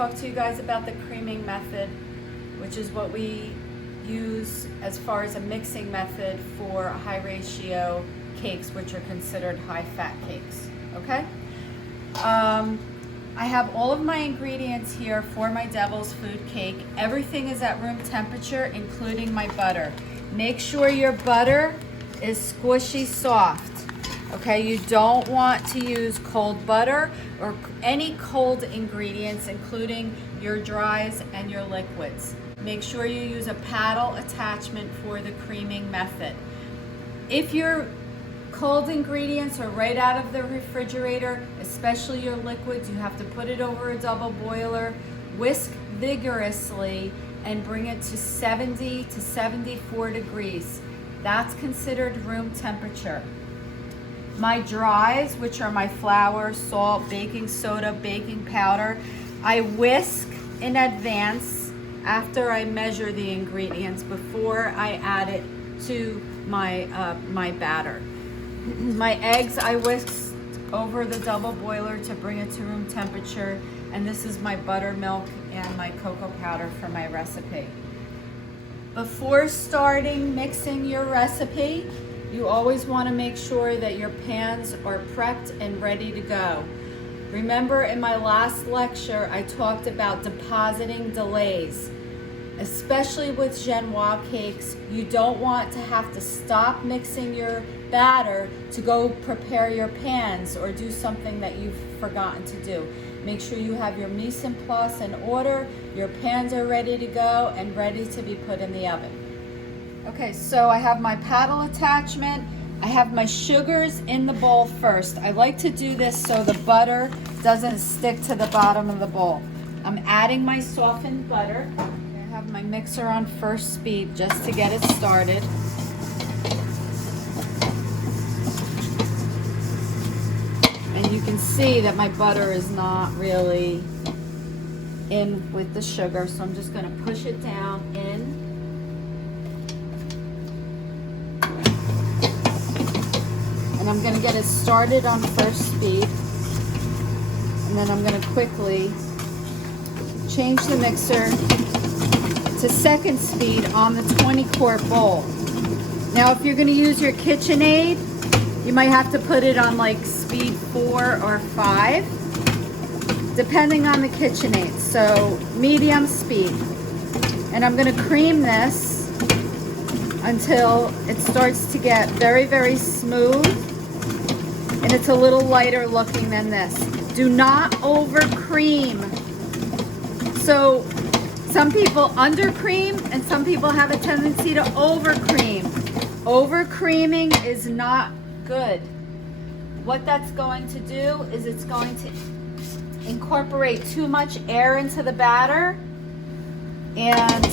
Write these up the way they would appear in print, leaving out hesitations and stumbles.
talk to you guys about the creaming method, which is what we use as far as a mixing method for high ratio cakes, which are considered high fat cakes, okay? I have all of my ingredients here for my devil's food cake. Everything is at room temperature, including my butter. Make sure your butter is squishy soft, okay? You don't want to use cold butter or any cold ingredients, including your dries and your liquids. Make sure you use a paddle attachment for the creaming method. If your cold ingredients are right out of the refrigerator, especially your liquids, you have to put it over a double boiler, whisk vigorously, and bring it to 70 to 74 degrees. That's considered room temperature. My dries, which are my flour, salt, baking soda, baking powder, I whisk in advance after I measure the ingredients before I add it to my batter. My eggs I whisked over the double boiler to bring it to room temperature, and this is my buttermilk and my cocoa powder for my recipe. Before starting mixing your recipe, you always want to make sure that your pans are prepped and ready to go. Remember, in my last lecture, I talked about depositing delays. Especially with Genoise cakes, you don't want to have to stop mixing your batter to go prepare your pans or do something that you've forgotten to do. Make sure you have your mise en place in order, your pans are ready to go and ready to be put in the oven. Okay, so I have my paddle attachment. I have my sugars in the bowl first. I like to do this so the butter doesn't stick to the bottom of the bowl. I'm adding my softened butter. I have my mixer on first speed just to get it started. And you can see that my butter is not really in with the sugar, so I'm just going to push it down in. And I'm going to get it started on first speed. And then I'm going to quickly change the mixer to second speed on the 20-quart bowl. Now, if you're going to use your KitchenAid, you might have to put it on like speed 4 or 5, depending on the KitchenAid. So medium speed. And I'm going to cream this until it starts to get very, very smooth, and it's a little lighter looking than this. Do not over cream. So some people under cream and some people have a tendency to over cream. Over creaming is not good. What that's going to do is it's going to incorporate too much air into the batter, and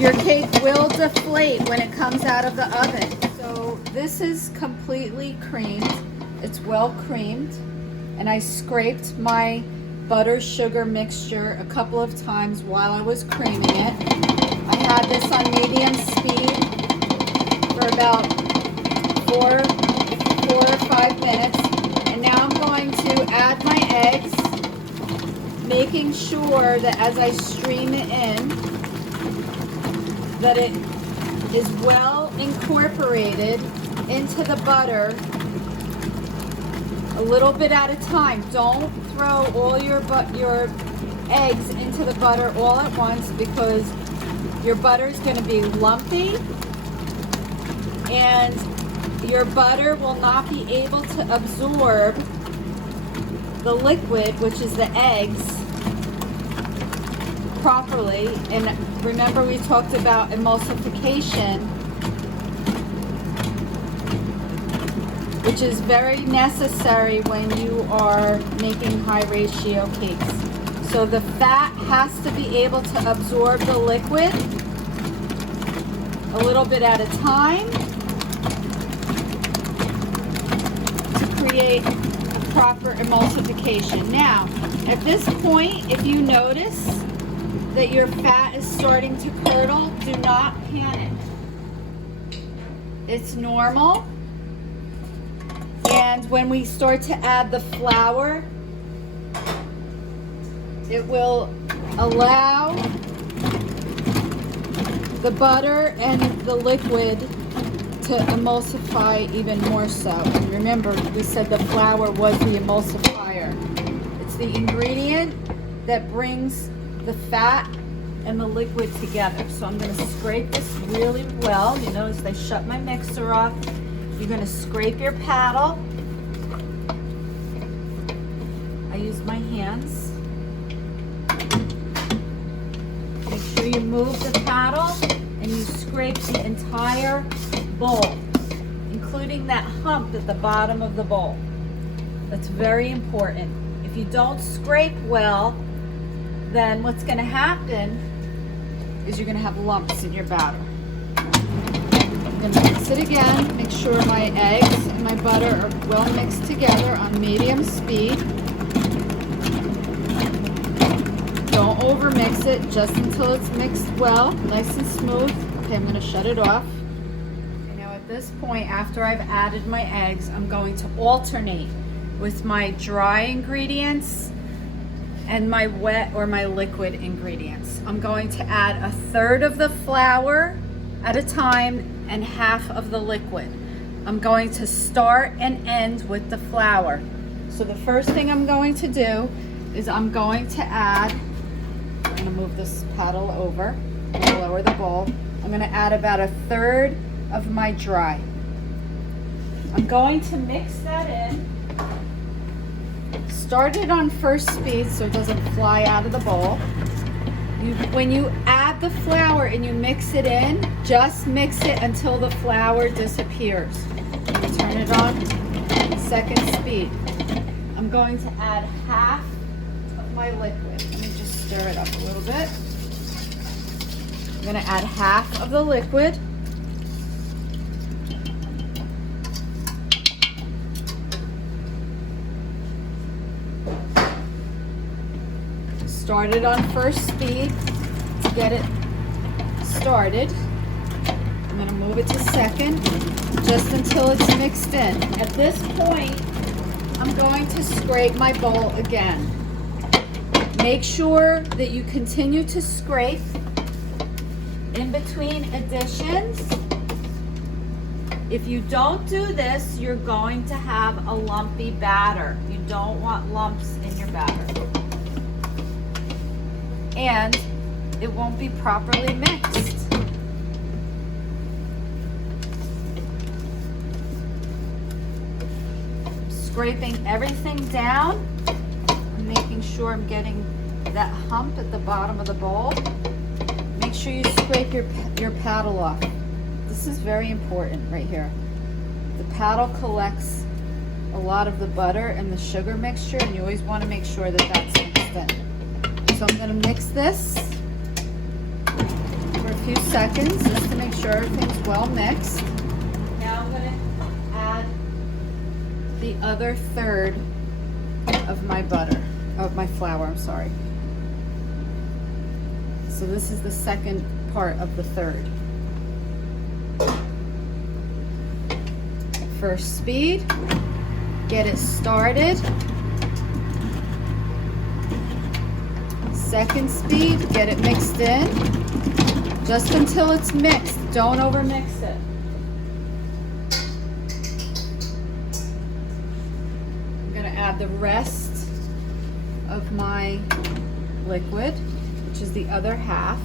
your cake will deflate when it comes out of the oven. So this is completely creamed. It's well creamed, and I scraped my butter sugar mixture a couple of times while I was creaming it. I had this on medium speed for about 4 or 5 minutes, and now I'm going to add my eggs, making sure that as I stream it in, that it is well incorporated into the butter, a little bit at a time. Don't throw all your eggs into the butter all at once, because your butter is going to be lumpy and your butter will not be able to absorb the liquid, which is the eggs, properly. And remember, we talked about emulsification, which is very necessary when you are making high ratio cakes. So the fat has to be able to absorb the liquid a little bit at a time to create a proper emulsification. Now, at this point, if you notice that your fat is starting to curdle, do not panic. It's normal. And when we start to add the flour, It will allow the butter and the liquid to emulsify even more so. And remember, we said the flour was the emulsifier. It's the ingredient that brings the fat and the liquid together. So I'm going to scrape this really well. You notice I shut my mixer off. You're going to scrape your paddle. I use my hands. Make sure you move the paddle and you scrape the entire bowl, including that hump at the bottom of the bowl. That's very important. If you don't scrape well, then what's going to happen is you're going to have lumps in your batter. I'm going to mix it again. Make sure my eggs and my butter are well mixed together on medium speed. Don't over mix it, just until it's mixed well, nice and smooth. Okay, I'm going to shut it off. Okay, now at this point, after I've added my eggs, I'm going to alternate with my dry ingredients and my wet or my liquid ingredients. I'm going to add 1/3 of the flour at a time and 1/2 of the liquid. I'm going to start and end with the flour. So the first thing I'm going to do is I'm going to add, I'm going to move this paddle over and lower the bowl. I'm going to add about 1/3 of my dry. I'm going to mix that in. Start it on first speed so it doesn't fly out of the bowl. When you add the flour and you mix it in, just mix it until the flour disappears. Turn it on, second speed. I'm going to add 1/2 of my liquid. Let me just stir it up a little bit. I'm going to add 1/2 of the liquid. Start it on first speed to get it started. I'm going to move it to second just until it's mixed in. At this point, I'm going to scrape my bowl again. Make sure that you continue to scrape in between additions. If you don't do this, you're going to have a lumpy batter. You don't want lumps in your batter. And it won't be properly mixed. Scraping everything down, and making sure I'm getting that hump at the bottom of the bowl. Make sure you scrape your paddle off. This is very important right here. The paddle collects a lot of the butter and the sugar mixture, and you always want to make sure that that's mixed in. So I'm going to mix this for a few seconds just to make sure everything's well mixed. Now I'm going to add the other 1/3 of my butter, of my flour, I'm sorry. So this is the second part of the 1/3. First speed, get it started. Second speed, get it mixed in, just until it's mixed. Don't over mix it. I'm going to add the rest of my liquid, which is the other 1/2.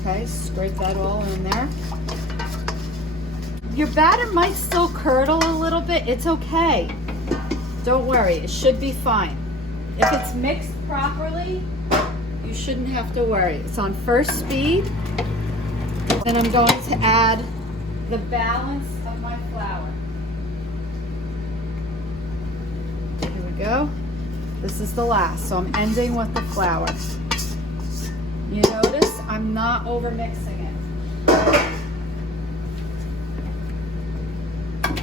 Okay, scrape that all in there. Your batter might still curdle a little bit. It's okay. Don't worry, it should be fine. If it's mixed properly, you shouldn't have to worry. It's on first speed. Then I'm going to add the balance of my flour. Here we go. This is the last, so I'm ending with the flour. You notice I'm not over mixing it.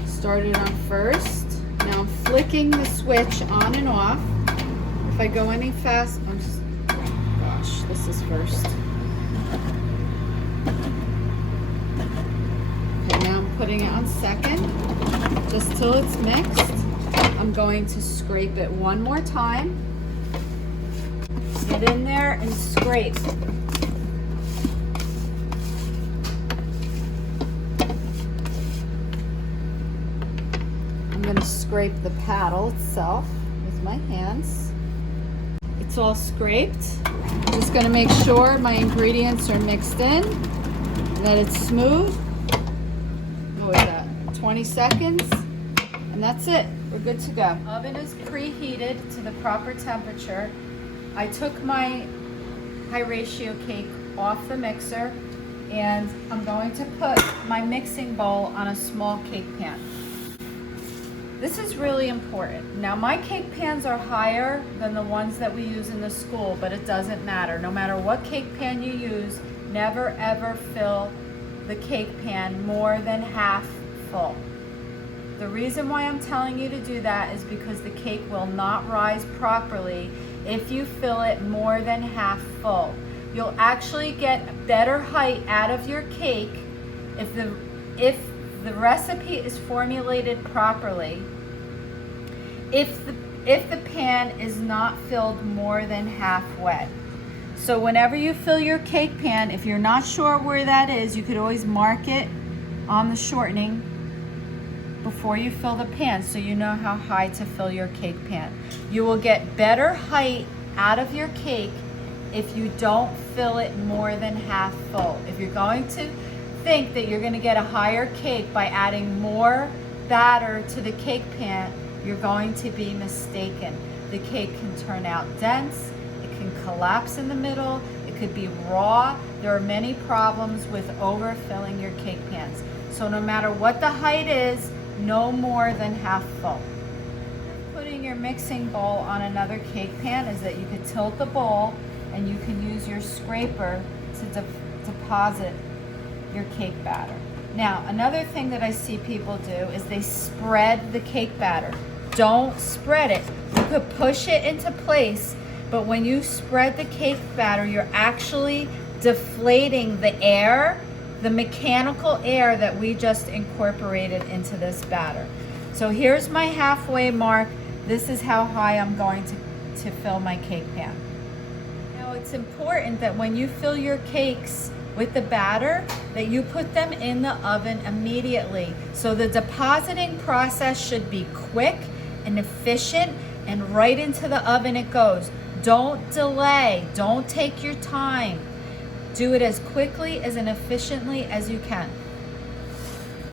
Started on first. Now I'm flicking the switch on and off. If I go any fast, gosh, this is first. Okay, now I'm putting it on second, just till it's mixed. I'm going to scrape it one more time. Get in there and scrape. I'm going to scrape the paddle itself with my hands. It's all scraped. I'm just going to make sure my ingredients are mixed in, that it's smooth. What was that? 20 seconds, and that's it. We're good to go. Oven is preheated to the proper temperature. I took my high ratio cake off the mixer, and I'm going to put my mixing bowl on a small cake pan. This is really important. Now, my cake pans are higher than the ones that we use in the school, but it doesn't matter. No matter what cake pan you use, never ever fill the cake pan more than half full. The reason why I'm telling you to do that is because the cake will not rise properly if you fill it more than half full. You'll actually get better height out of your cake if the recipe is formulated properly, if the pan is not filled more than halfway. So whenever you fill your cake pan, if you're not sure where that is, you could always mark it on the shortening before you fill the pan, so you know how high to fill your cake pan. You will get better height out of your cake if you don't fill it more than half full. If you're going to think that you're going to get a higher cake by adding more batter to the cake pan, you're going to be mistaken. The cake can turn out dense, it can collapse in the middle, it could be raw. There are many problems with overfilling your cake pans. So no matter what the height is, no more than half full. Putting your mixing bowl on another cake pan is that you could tilt the bowl and you can use your scraper to deposit your cake batter. Now, another thing that I see people do is they spread the cake batter. Don't spread it. You could push it into place, but when you spread the cake batter, you're actually deflating the air, the mechanical air that we just incorporated into this batter. So here's my halfway mark. This is how high I'm going to fill my cake pan. Now, it's important that when you fill your cakes with the batter, that you put them in the oven immediately. So the depositing process should be quick and efficient, and right into the oven it goes. Don't delay, don't take your time. Do it as quickly and efficiently as you can.